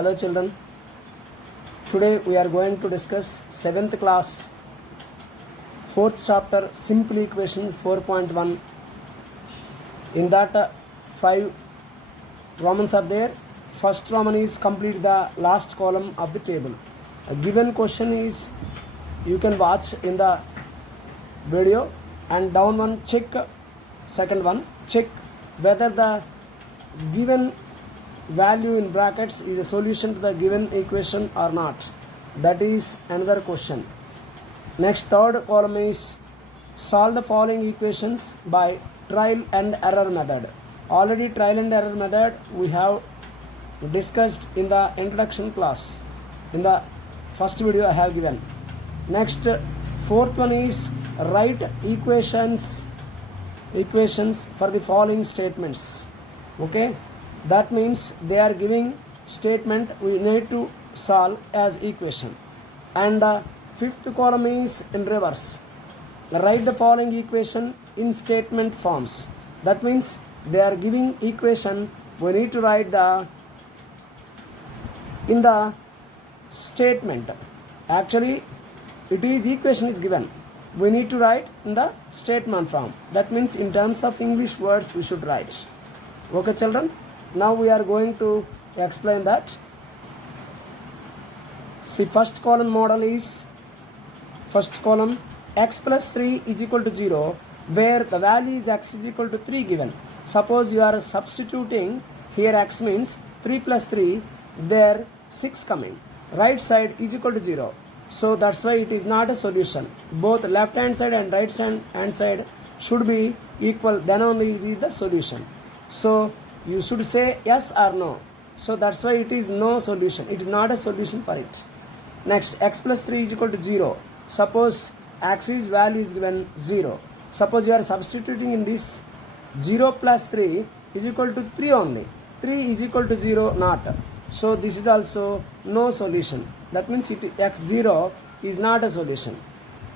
Hello children, today we are going to discuss 7th class 4th chapter simple equations 4.1. In that 5 Romans are there. First Roman is complete the last column of the table. A given question is you can watch in the video, and down one check, second one check whether the given value in brackets is a solution to the given equation or not. That is another question. Next, third column is solve the following equations by trial and error method. Already trial and error method we have discussed in the introduction class. In the first video I have given. Next, fourth one is write equations for the following statements. Okay, that means they are giving statement we need to solve as equation. And the fifth column is in reverse. Write the following equation in statement forms. That means they are giving equation, we need to write in the statement. Actually it is equation is given, we need to write in the statement form. That means in terms of English words we should write. Okay children, now we are going to explain that. See, first column model is first column x plus 3 is equal to 0, where the value is x is equal to 3 given. Suppose you are substituting here, x means 3 plus 3, there 6 coming, right side is equal to 0. So that's why it is not a solution. Both left hand side and right hand side should be equal, then only it is the solution. So you should say yes or no. So that's why it is no solution. It is not a solution for it. Next, x plus 3 is equal to 0. Suppose x's value is given 0. Suppose you are substituting in this, 0 plus 3 is equal to 3 only. 3 is equal to 0 not. So this is also no solution. That means x0 is not a solution.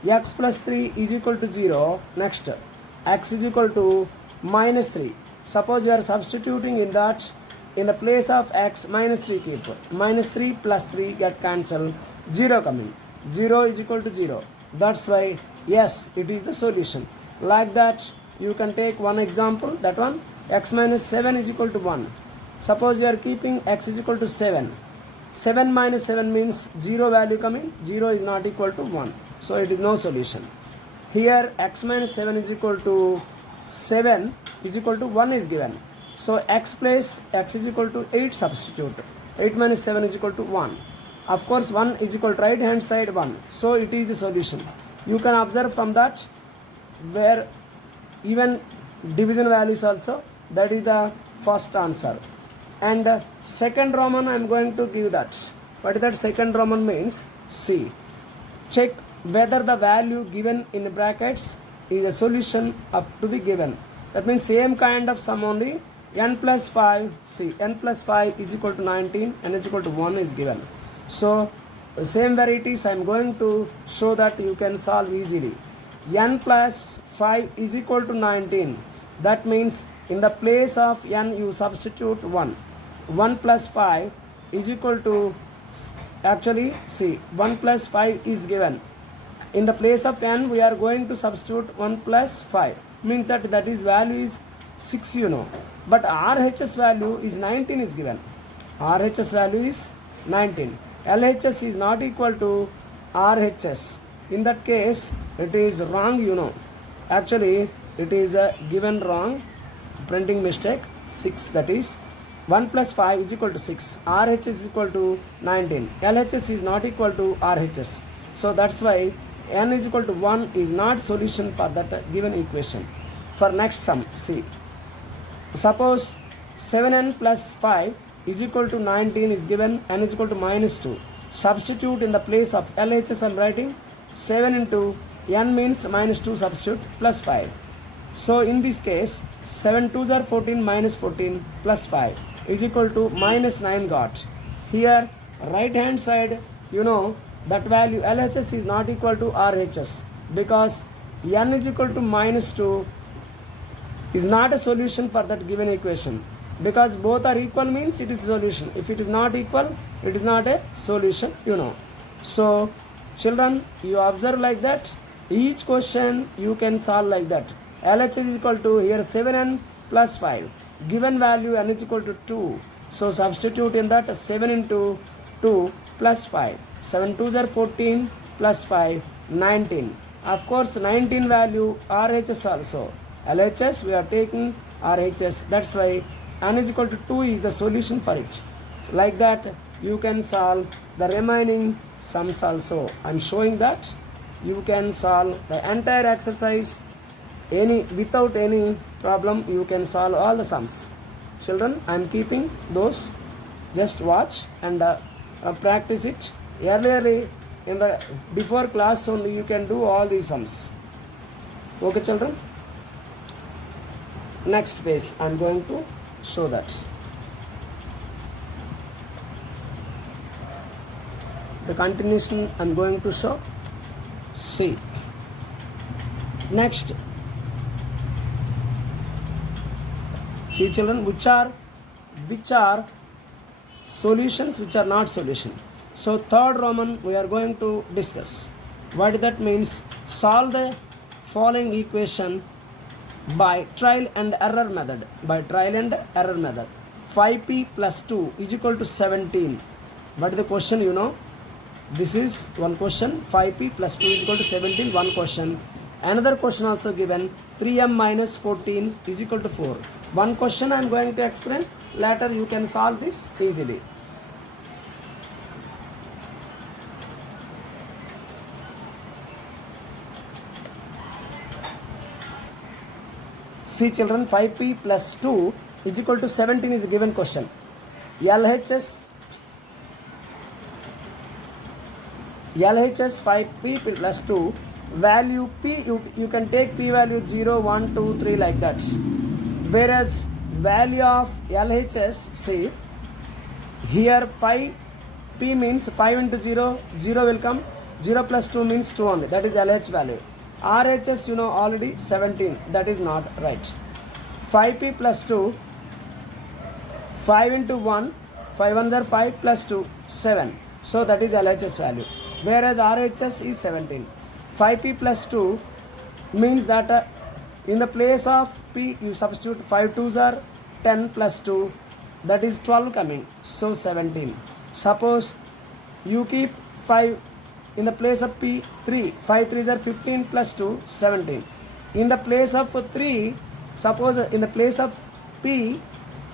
X plus 3 is equal to 0. Next, x is equal to minus 3. Suppose you are substituting in that, in the place of x, minus 3 keep. Minus 3 plus 3 get cancelled. 0 coming. 0 is equal to 0. That's why yes, it is the solution. Like that you can take one example, that one, x minus 7 is equal to 1. Suppose you are keeping x is equal to 7. 7 minus 7 means 0 value coming. 0 is not equal to 1. So it is no solution. Here x minus 7 is equal to 7 is equal to 1 is given. So x place x is equal to 8 substitute. 8 minus 7 is equal to 1. Of course 1 is equal to right hand side 1. So it is the solution. You can observe from that where even division values also, that is the first answer. And second Roman I am going to give that. What is that second Roman means? See, check whether the value given in brackets is a solution up to the given. That means same kind of sum only. N plus 5, see, n plus 5 is equal to 19, n is equal to 1 is given. So same varieties I am going to show that you can solve easily. N plus 5 is equal to 19. That means in the place of n you substitute 1. 1 plus 5 is equal to, actually see, 1 plus 5 is given. In the place of n we are going to substitute 1 plus 5. Means that is value is 6 you know. But RHS value is 19 is given. RHS value is 19. LHS is not equal to RHS. In that case it is wrong you know. Actually it is given wrong, printing mistake, 6, that is 1 plus 5 is equal to 6. RHS is equal to 19. LHS is not equal to RHS. So that's why n is equal to 1 is not solution for that given equation. For next sum, see, suppose 7n plus 5 is equal to 19 is given, n is equal to minus 2. Substitute in the place of LHS I am writing 7 into n means minus 2 substitute plus 5. So in this case 7 2s are 14 minus 14 plus 5 is equal to minus 9 got. Here right hand side you know that value LHS is not equal to RHS, because n is equal to minus 2 is not a solution for that given equation. because both are equal means it is a solution. If it is not equal, it is not a solution, you know. So children, you observe like that. Each question you can solve like that. LHS is equal to here 7n plus 5. Given value n is equal to 2. So substitute in that 7 into 2 plus 5. 7 2s are 14 plus 5, 19. Of course 19 value RHS also. LHS we are taking RHS. That's why n is equal to 2 is the solution for it. So like that you can solve the remaining sums also. I am showing that you can solve the entire exercise without any problem. You can solve all the sums. Children, I am keeping those. Just watch and practice it. Earlier in the before class only you can do all these sums. Okay children. Next page I am going to show that. The continuation I am going to show. See. Next. See children, which are solutions, which are not solution. So third Roman we are going to discuss. What that means? Solve the following equation by trial and error method. 5p plus 2 is equal to 17. What is the question, you know? This is one question. 5p plus 2 is equal to 17. One question. Another question also given. 3m minus 14 is equal to 4. One question I am going to explain. Later you can solve this easily. See children, 5p plus 2 is equal to 17 is a given question. LHS 5p plus 2 value p, you can take p value 0, 1, 2, 3 like that. Whereas value of LHS, see here 5p means 5 into 0, 0 will come, 0 plus 2 means 2 only, that is LH value. RHS you know already 17, that is not right. 5p plus 2, 5 into 1, 5 1s are 5 plus 2, 7. So that is LHS value. Whereas RHS is 17. 5p plus 2 means that in the place of p you substitute 5 2s are 10 plus 2, that is 12 coming. So 17. Suppose you keep 5 in the place of p 3, 5 3s are 15 plus 2, 17. In the place of 3, suppose in the place of p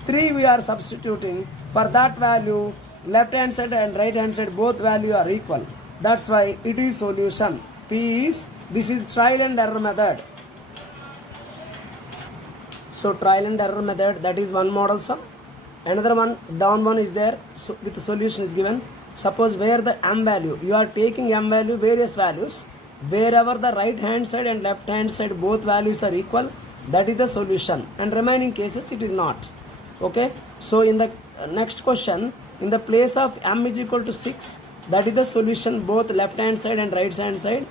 3 we are substituting, for that value left hand side and right hand side both value are equal. That's why it is solution. P is, this is trial and error method. So trial and error method, that is one model sum. Another one, down one is there, so with the solution is given. Suppose where the m value, you are taking m value various values, wherever the right hand side and left hand side both values are equal, that is the solution, and remaining cases it is not. Okay, so in the next question, in the place of m is equal to 6, that is the solution, both left hand side and right hand side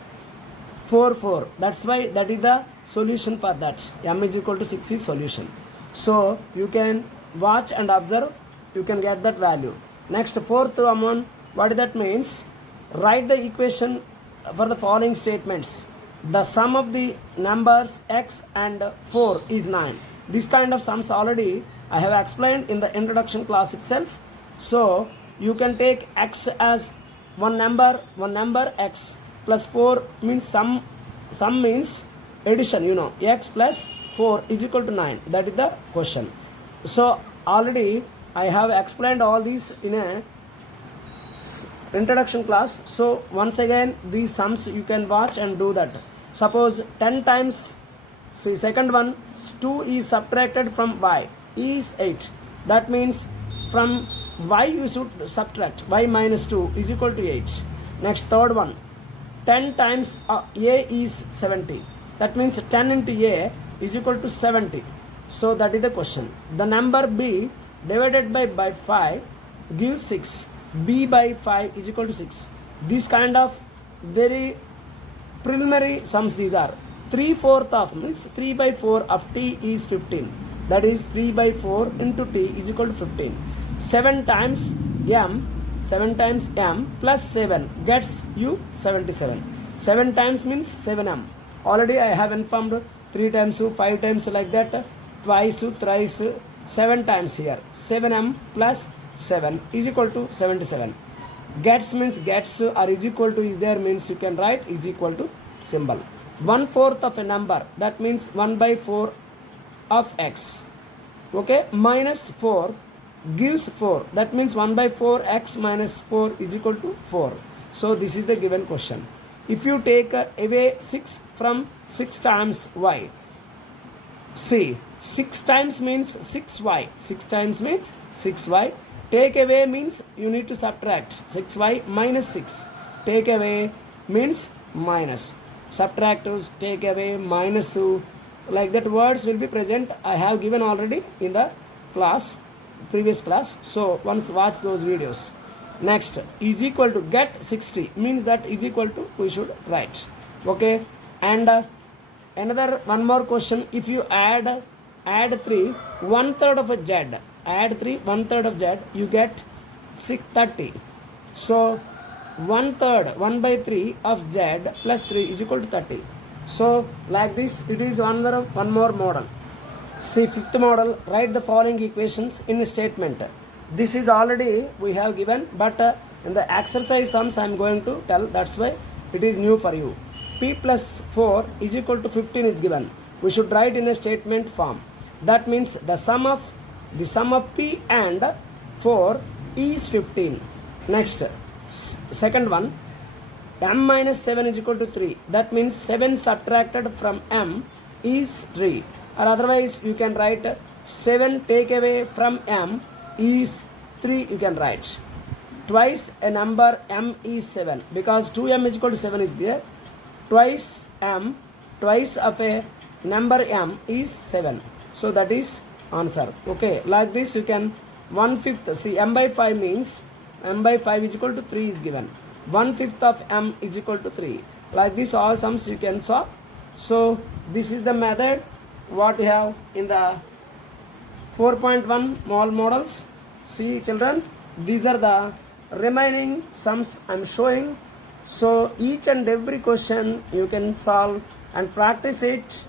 4 4. That's why that is the solution for that. M is equal to 6 is solution. So you can watch and observe, you can get that value. Next, fourth one, what that means? Write the equation for the following statements. The sum of the numbers x and 4 is 9. This kind of sums already I have explained in the introduction class itself. So you can take x as one number x plus 4 means sum means addition, you know, x plus 4 is equal to 9. That is the question. So already I have explained all these in a introduction class. So once again these sums you can watch and do that. Suppose 10 times, see second one, 2 is subtracted from y is 8. That means from y you should subtract y minus 2 is equal to 8. Next third one, 10 times a is 70. That means 10 into a is equal to 70. So that is the question. The number b divided by 5 gives 6. b by 5 is equal to 6. This kind of very preliminary sums these are. 3/4 of means 3 by 4 of t is 15. that is 3 by 4 into t is equal to 15. 7 times m plus 7 gets you 77. 7 times means 7m. Already I have informed 3 times, 5 times like that, twice, thrice, 7 times here. 7m plus 7 is equal to 77. Gets means gets or is equal to is there means you can write is equal to symbol. 1/4 of a number, that means 1 by 4 of x. Okay, minus 4 gives 4, that means 1 by 4 x minus 4 is equal to 4. So this is the given question. If you take away 6 from 6 times y, see 6 times means 6y, 6 times means 6y, take away means you need to subtract 6y minus 6, take away means minus, subtract to take away minus, like that words will be present. I have given already in the class, previous class, so once watch those videos. Next, is equal to get 60 means that is equal to we should write. Okay, and another one more question. If you add 3 1/3 of a z, add 3 1/3 of z, you get 30. So 1/3 1 by 3 of z plus 3 is equal to 30. So like this, it is one more model. See, fifth model, write the following equations in a statement. This is already we have given, but in the exercise sums I am going to tell, that's why it is new for you. P plus 4 is equal to 15 is given. We should write in a statement form. That means the sum of P and 4 is 15. Next, second one, m minus 7 is equal to 3. That means 7 subtracted from m is 3. Or otherwise you can write 7 take away from m is 3, you can write. Twice a number m is 7, because 2m is equal to 7 is there. Twice m, twice of a number m is 7. So that is answer. Okay, like this you can 1/5, see m by 5 means m by 5 is equal to 3 is given. 1/5 of m is equal to 3. Like this all sums you can solve. So this is the method what we have in the 4.1 mall models. See children, these are the remaining sums I am showing. So each and every question you can solve and practice it.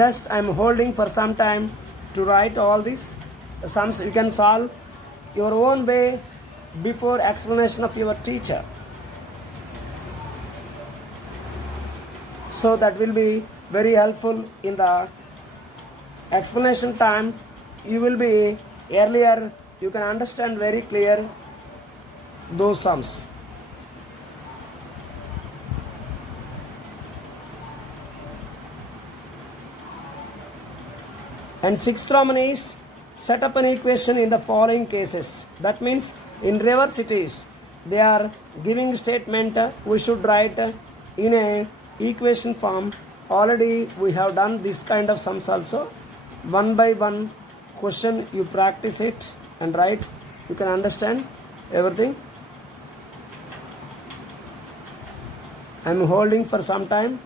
Just I am holding for some time to write all these sums. You can solve your own way before explanation of your teacher. So that will be very helpful in the explanation time. You will be earlier, you can understand very clear those sums. And sixth Roman is set up an equation in the following cases. That means in reverse it is, they are giving statement, we should write in a equation form. Already we have done this kind of sums also. One by one question you practice it and write, you can understand everything. I am holding for some time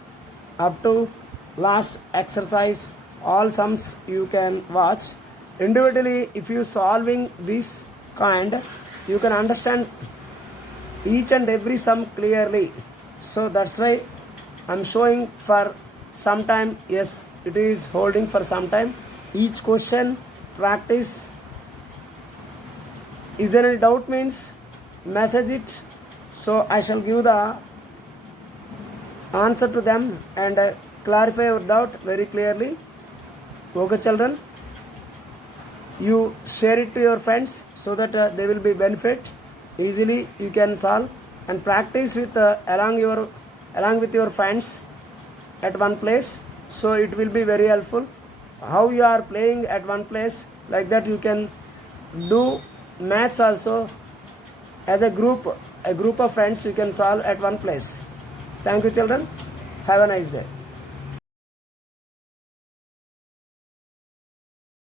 up to last exercise. All sums you can watch individually. If you solving this kind, you can understand each and every sum clearly. So that's why I'm showing for some time. Yes, it is holding for some time. Each question practice. Is there any doubt means message it, so I shall give the answer to them and clarify your doubt very clearly. Okay children, you share it to your friends so that they will be benefit. Easily you can solve and practice with along with your friends at one place. So it will be very helpful. How you are playing at one place, like that you can do maths also as a group of friends you can solve at one place. Thank you children. Have a nice day.